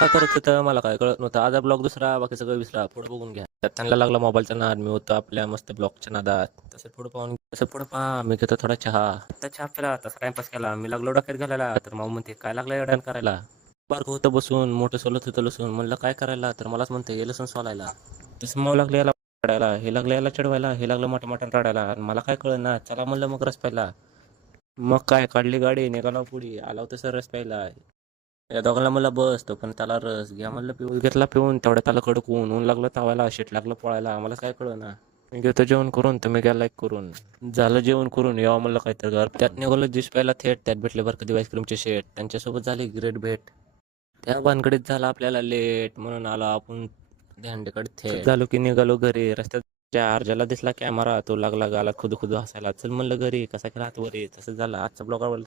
काय करत होतं मला काय कळत नव्हतं. आधा ब्लॉग दुसरा, बाकी सगळं विसरा. पुढे बघून घ्या. त्यात त्यांना लागला मोबाईलचा नाद. मी होतो आपल्या मस्त ब्लॉगच्या नादात. तसं पुढे पहा, मी घेतो थोडा चहा. आता चहा पिला, तसा टाइमपास केला. मी लागलो डोक्यात घालायला, तर माऊ म्हणते काय लागलं एवढ्यान करायला. बारकं होतं बसून, मोठं सोलत होतं लसून. म्हणलं काय करायला, तर मलाच म्हणते ये लसूण सोलायला. तसं माऊ लागलं याला रडायला, हे लागलं याला चिडवायला, हे लागलं मोठ्या मोठ्यानं रडायला. आणि मला काय कळना. चला म्हणलं मग रस प्यायला. मग काय काढली गाडी, निघाला पुढे, आला होता सर रस प्यायला. या दोघांना मला बस, तो पण त्याला रस घ्या म्हणलं पिऊन. घेतला पिऊन, तेवढ्यात त्याला कडक ऊन लागलं तावायला, शेट लागलं पळायला. मला काय कळना. मी घेतो जेवण करून, तुम्ही घ्या लाईक करून. झालं जेवण करून, यावं म्हणलं काहीतरी घर. त्यात निघालं ज्यूस प्यायला थेट. त्यात भेटले बरं कधी आईस्क्रीमचे शेट. त्यांच्यासोबत झाली ग्रेट भेट. त्या भानगडीत झाला आपल्याला लेट, म्हणून आलो आपण दांडेकडे थेट. झालो की निघालो घरी. रस्त्यात अर्जाला दिसला कॅमेरा, तो लागला गाला खुदू खुदू हसायला. चल म्हणलं घरी, कसा केला हात वरी. तसं झालं आजचा ब्लॉग आवडला.